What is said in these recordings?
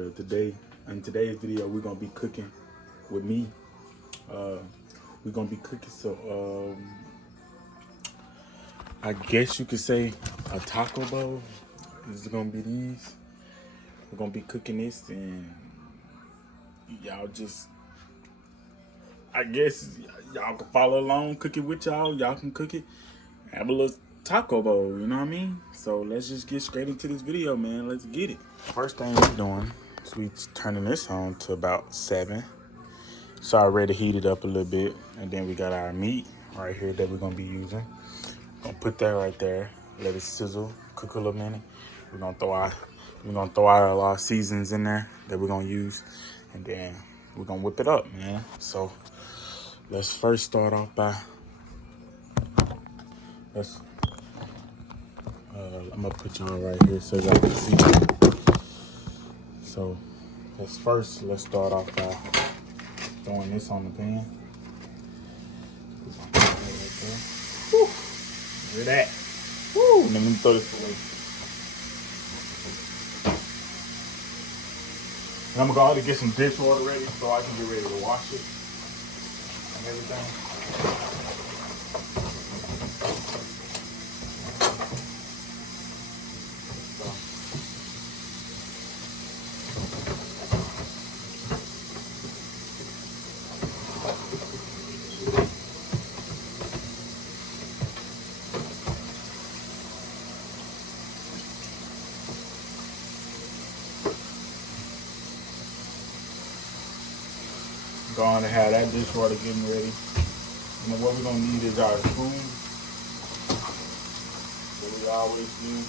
Trel. Today, in today's video, we're gonna be cooking with me. We're gonna be cooking I guess you could say a taco bowl. This is gonna be these. We're gonna be cooking this, and y'all just, I guess y'all can follow along, cook it with y'all. Y'all can cook it, have a little taco bowl, you know what I mean? So let's just get straight into this video, man. Let's get it. First thing we're doing is we turning this on to about 7. It's already heated up a little bit, and then we got our meat right here that we're gonna be using. Gonna put that right there, let it sizzle, cook a little minute. We're gonna throw out a lot of seasons in there that we're gonna use, and then we're gonna whip it up, man. So let's first start off by I'm gonna put y'all right here so y'all can see. So let's start off by throwing this on the pan. Woo! Look at that. Woo! And then let me throw this away. And I'm gonna go out and get some dish water ready so I can get ready to wash it and everything. Go on and have that dishwater getting ready. And then what we're gonna need is our spoon that we always use.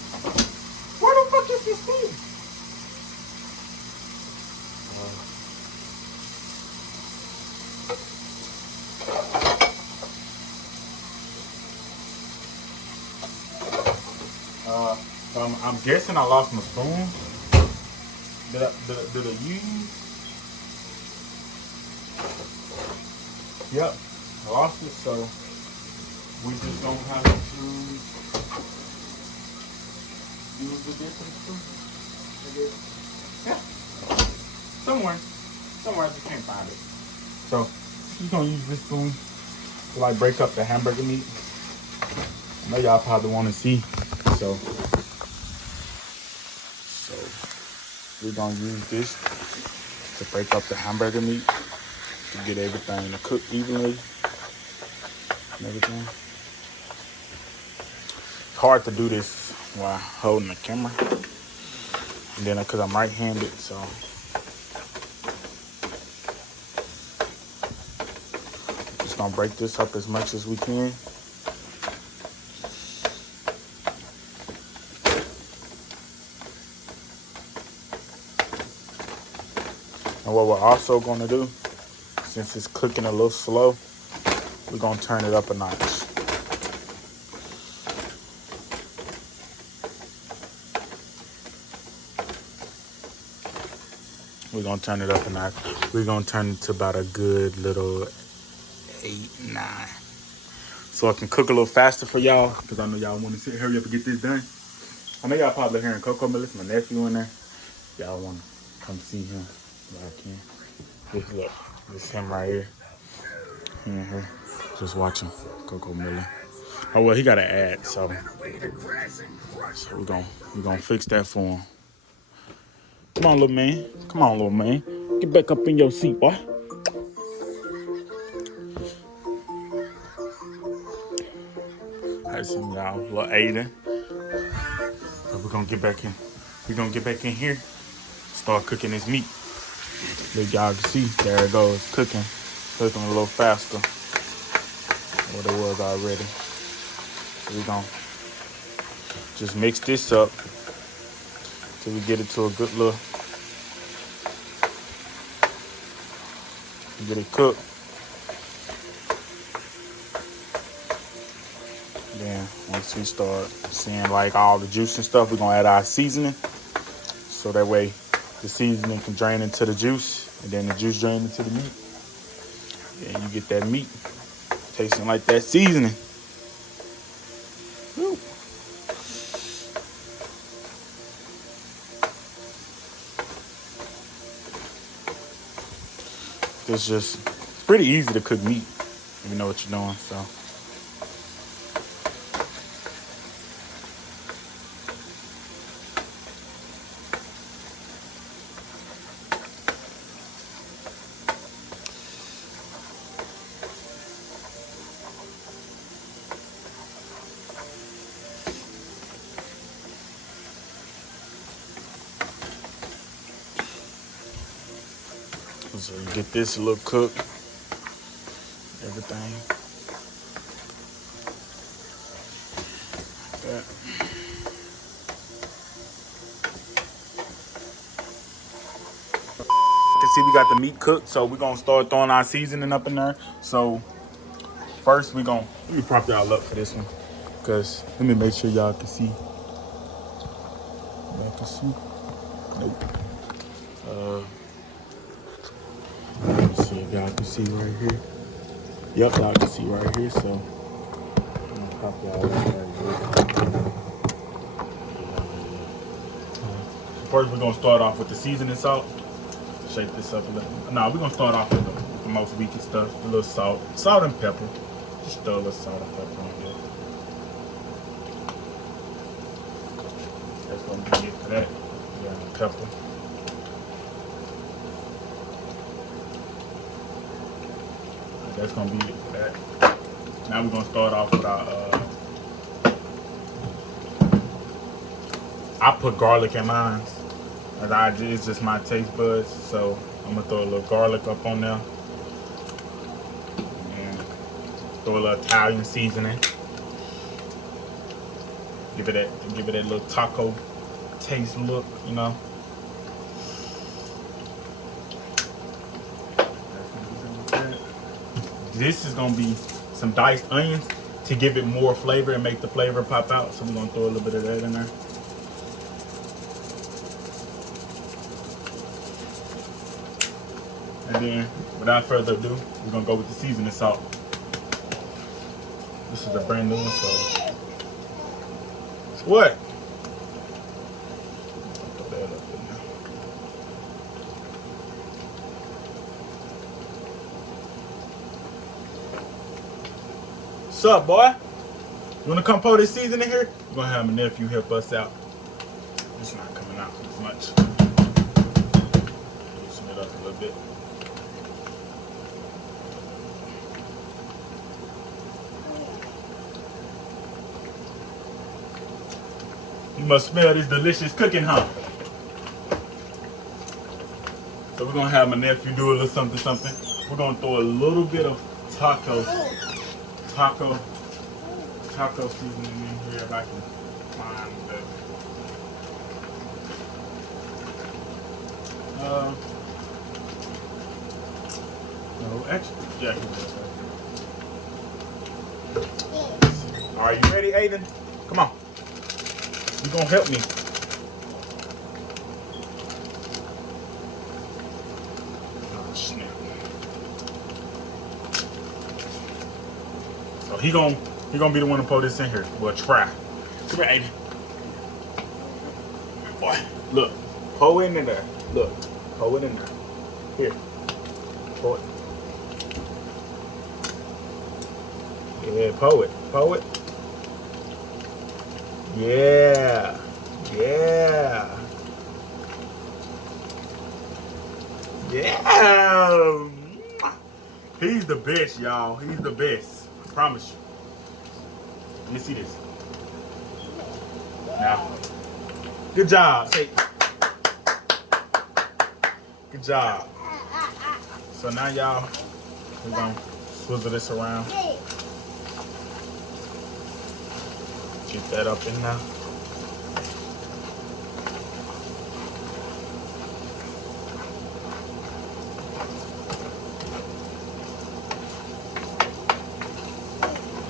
Where the fuck is this spoon? I'm guessing I lost my spoon. Did I use? Yep, I lost it, so we just don't have to use the different spoon. Yeah, somewhere I just can't find it. So just gonna use this spoon to like break up the hamburger meat. I know y'all probably want to see, so we're gonna use this to break up the hamburger meat, to get everything to cook evenly and everything. It's hard to do this while holding the camera, and then because I'm right-handed, so just gonna break this up as much as we can. And what we're also gonna do, since it's cooking a little slow, we're gonna turn it up a notch. We're gonna turn it up a notch. We're gonna turn it to about a good little 8, 9. So I can cook a little faster for y'all, because I know y'all wanna hurry up and get this done. I know y'all probably hearing TacoBowls, it's my nephew in there. Y'all wanna come see him, y'all can. Look, this is him right here. He in here, just watching TacoBowls. Oh well, he got an ad, so we're gonna fix that for him. Come on, little man. Come on, little man. Get back up in your seat, boy. That's him, y'all. Little Aiden. So we're gonna get back in. We're gonna get back in here. Start cooking this meat. Let y'all can see. There it goes, cooking. Cooking a little faster than what it was already. So we're gonna just mix this up till we get it to a good look. Get it cooked. Then once we start seeing like all the juice and stuff, we're gonna add our seasoning. So that way the seasoning can drain into the juice, and then the juice drain into the meat. And you get that meat tasting like that seasoning. Woo. it's just it's pretty easy to cook meat if you know what you're doing. So. So you get this a little cooked, everything. That. You can see we got the meat cooked, so we're gonna start throwing our seasoning up in there. So first let me prop y'all up for this one, cause let me make sure y'all can see. Y'all can see. Nope. Let's see if y'all can see right here. Yep, y'all can see right here. So I'm gonna pop y'all up right here. First, we're gonna start off with the seasoning salt. Shake this up a little. Nah, we're gonna start off with the most weakest stuff. A little salt and pepper. Just throw a little salt and pepper on here. That's gonna be it for that. Yeah, pepper. That's gonna be it for that. Now we're gonna start off with our. I put garlic in mine. It's just my taste buds, so I'm gonna throw a little garlic up on there. And throw a little Italian seasoning. Give it that little taco taste look, you know. This is gonna be some diced onions to give it more flavor and make the flavor pop out. So we're gonna throw a little bit of that in there. And then, without further ado, we're gonna go with the seasoning salt. This is a brand new one, so. What? Throw that up in there. What's up, boy? You wanna come pour this seasoning here? We're gonna have my nephew help us out. It's not coming out as much. Loosen it up a little bit. You must smell this delicious cooking, huh? So we're gonna have my nephew do a little something. We're gonna throw a little bit of taco seasoning in here if I can find the. No, actually, yeah, Are you ready, Aiden? Come on. You gonna help me? Oh, snap. So he gonna be the one to pour this in here. We'll try. Come here, Aiden. Boy, look, pour it in there. Look, pour it in there. Here, pour it. Yeah, pour it. Yeah. He's the best, y'all. He's the best. I promise you. Let me see this. Now, good job. Hey. Good job. So now, y'all, we're gonna swizzle this around. Get that up in there.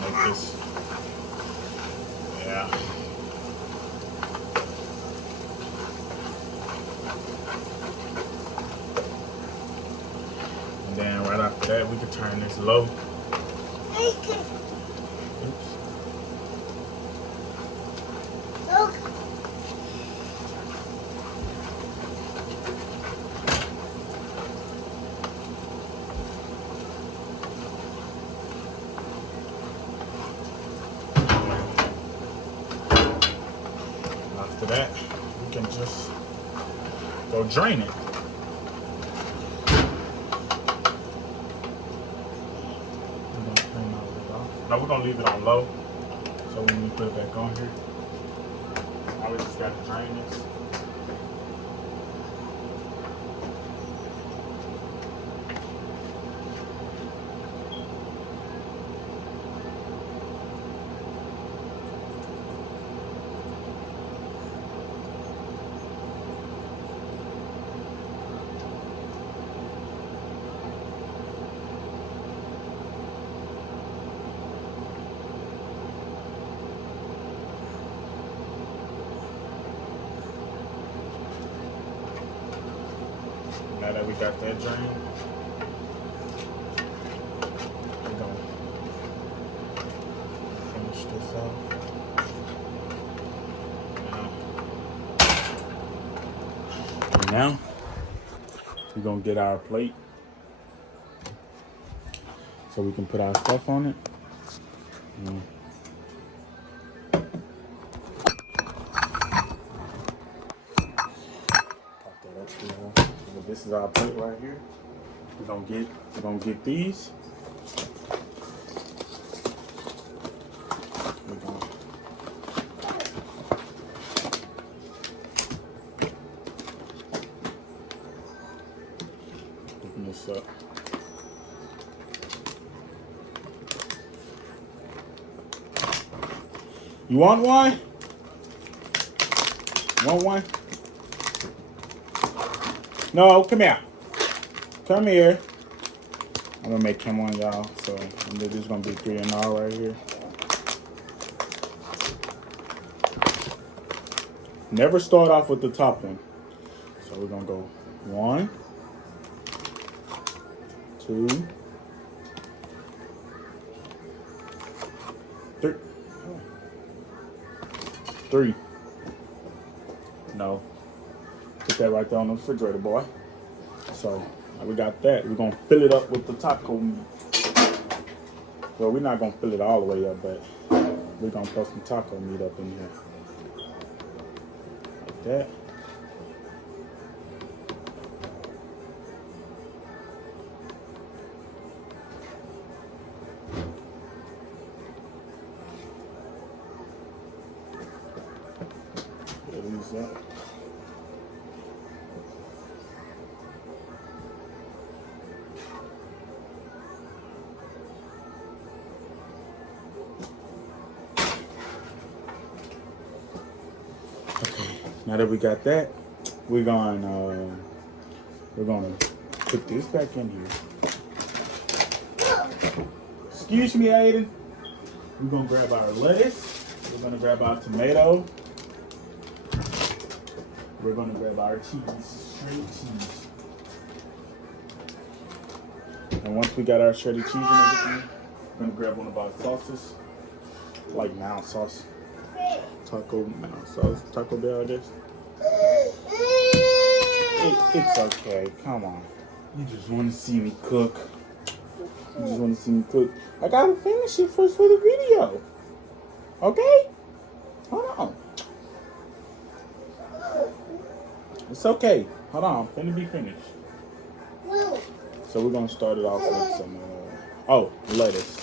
Like this. Yeah. And then right after that, we can turn this low. Oops. after that, we can just go drain it. Now we're gonna leave it on low, so when we put it back on here, now we just got to drain this. Now that we got that drained, we're gonna finish this off. Now we're gonna get our plate so we can put our stuff on it. Pop that up here. This is our plate right here. We're gonna get these. We're gonna open this up. You want one? Want one? No, come here. Come here. I'm gonna make him one, y'all. So there's just gonna be 3 in all right here. Never start off with the top one. So we're gonna go 1, 2, 3. 3. No. Put that right there on the refrigerator, boy. So we got that. We're gonna fill it up with the taco meat. Well, we're not gonna fill it all the way up, but we're gonna put some taco meat up in here. Like that. Use that. Okay, now that we got that, we're gonna put this back in here. Excuse me, Aiden. We're gonna grab our lettuce. We're gonna grab our tomato. We're gonna grab our cheese, shredded cheese. And once we got our shredded cheese and everything, we're gonna grab one of our sauces, like now sauce, Taco Bell, I guess. It's okay, come on. You just want to see me cook. You just want to see me cook. I gotta finish it first for the video. Okay? Hold on. It's okay. Hold on, I'm finna be finished. So we're gonna start it off with some, lettuce.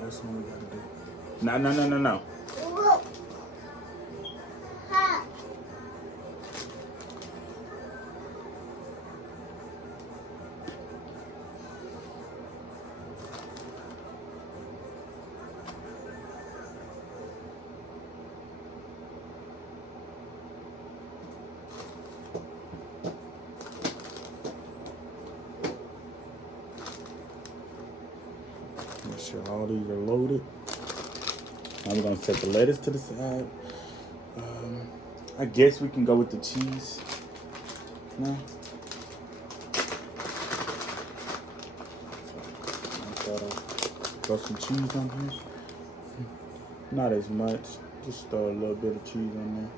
That's what we gotta do. No. sure all these are loaded. Now we're gonna set the lettuce to the side. I guess we can go with the cheese. No. Throw some cheese on here. Not as much. Just throw a little bit of cheese on there.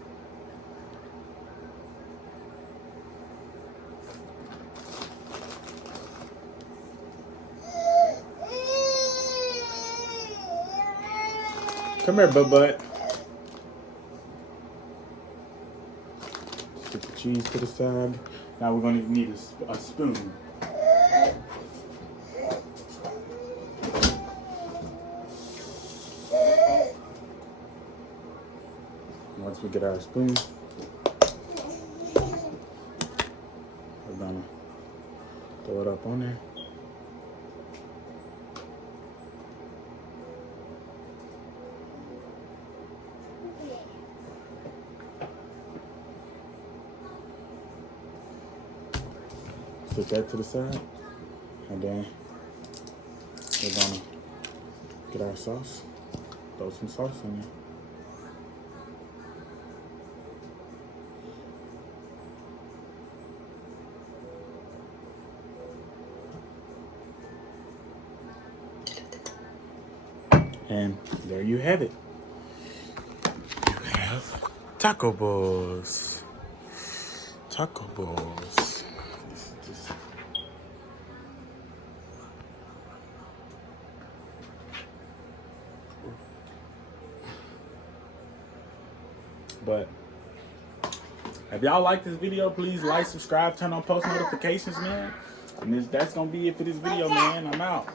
Come here, butt. Put the cheese to the side. Now we're gonna need a spoon. Once we get our spoon, we're gonna throw it up on there. Put that to the side, and then we're gonna get our sauce. Throw some sauce in there. And there you have it. You have TacoBowls. TacoBowls. But if y'all like this video, please like, subscribe, turn on post notifications, man. And that's gonna be it for this video, man. I'm out.